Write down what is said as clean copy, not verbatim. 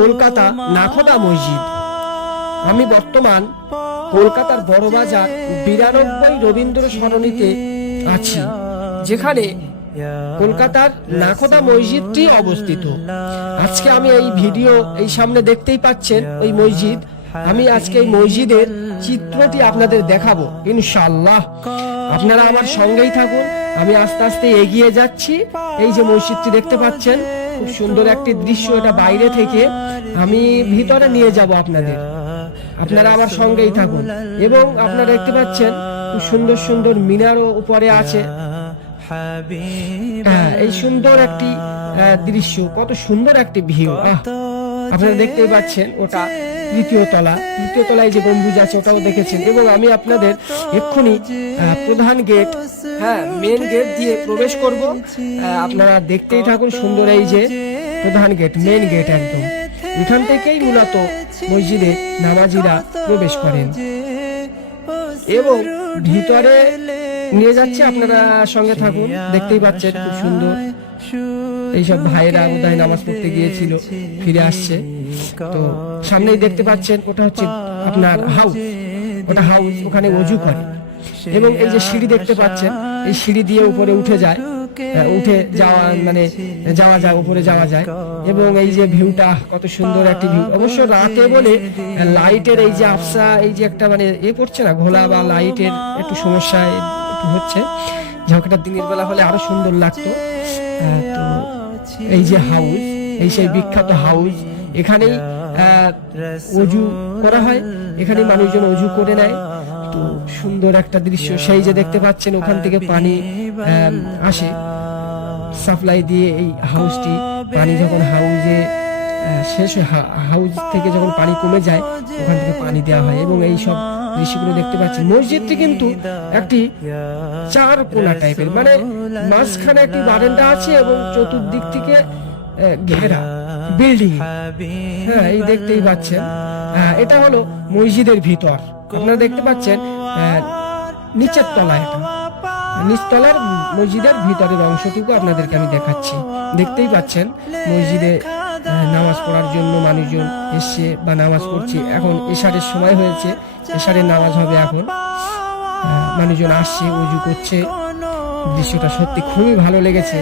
কলকাতা নাখোদা মসজিদ। আমি বর্তমান কলকাতার বড়বাজার 92 রবীন্দ্র সরণিতে আছি, যেখানে কলকাতার নাখোদা মসজিদটি অবস্থিত। আজকে আমি এই ভিডিও এই সামনে দেখতেই পাচ্ছেন ওই মসজিদ। আমি আজকে এই মসজিদের চিত্রটি আপনাদের দেখাবো ইনশাআল্লাহ। আপনারা আমার সঙ্গেই থাকুন, আমি আস্তে আস্তে এগিয়ে যাচ্ছি। এই যে মসজিদটি দেখতে পাচ্ছেন, খুব সুন্দর একটি দৃশ্য। এটা বাইরে থেকে আমি ভিতরে নিয়ে যাব আপনাদের, আপনারা আমার সঙ্গেই থাকুন। এবং আপনারা দেখতে পাচ্ছেন খুব সুন্দর সুন্দর মিনারও উপরে আছে। এই সুন্দর একটি দৃশ্য, কত সুন্দর একটি ভিউ। আপনারা দেখতেই পাচ্ছেন ওটা তৃতীয় তলায় যে গম্বুজ আছে ওটাও দেখেছেন। এবং আমি আপনাদের এক্ষুনি প্রধান গেট, মেন গেট দিয়ে প্রবেশ করব। আপনারা দেখতেই থাকুন, সুন্দর এই যে প্রধান গেট, মেন গেট একদম। এখান থেকেই মূলত মসজিদে নামাজিরা প্রবেশ করেন এবং ভিতরে নিয়ে যাচ্ছে। আপনারা সঙ্গে থাকুন, দেখতেই পাচ্ছেন খুব সুন্দর। এইসব ভাইয়েরা বোধহয় নামাজ পড়তে গিয়েছিল, ফিরে আসছে। তো সামনেই দেখতে পাচ্ছেন ওটা হচ্ছে আপনার হাউস, ওটা হাউস, ওখানে ওযু করে। এবং এই যে সিঁড়ি দেখতে পাচ্ছেন, এই সিঁড়ি দিয়ে উপরে উঠে যায়, যাওয়া যায়, উপরে যাওয়া যায়। এবং এই যে ভিউটা, কত সুন্দর একটি ভিউ। অবশ্য রাতে বলে লাইটের এই যে আফসা, এই যে একটা পড়ছে না, ঘোলা বা লাইটের একটু সমস্যা একটু হচ্ছে। ঝাঁকটা দিনের বেলা হলে আরো সুন্দর লাগতো। তো এই যে হাউস, এই সেই বিখ্যাত হাউস, এখানেই ওযু করা হয়, এখানে মানুষজন ওযু করে নেয়। তো সুন্দর একটা দৃশ্য। সেই যে দেখতে পাচ্ছেন ওখান থেকে পানি আসে সাপ্লাই দিয়ে এই হাউসটি। পানি যখন হাউসে শেষ, হাউস থেকে যখন পানি কমে যায়, ওখান থেকে পানি দেওয়া হয়। এবং এই সব দৃশ্যগুলো দেখতে পাচ্ছেন। মসজিদটি কিন্তু একটি চার কোণা টাইপের, মাঝখানে একটি বারান্দা আছে এবং চতুর্দিক থেকে ঘেরা বিল্ডিং। এই দেখতেই পাচ্ছেন, এটা হলো মসজিদের ভিতর। আপনারা দেখতে পাচ্ছেন নিচের তলা, এটা নিচতলার মসজিদের ভিতরের অংশটুকু আপনাদেরকে আমি দেখাচ্ছি। দেখতেই পাচ্ছেন মসজিদে নামাজ পড়ার জন্য মানুষজন এসছে বা নামাজ পড়ছে। এখন এশারের সময় হয়েছে, এশারের নামাজ হবে এখন। মানুষজন আসছে, ওযু করছে। দৃশ্যটা সত্যি খুবই ভালো লেগেছে।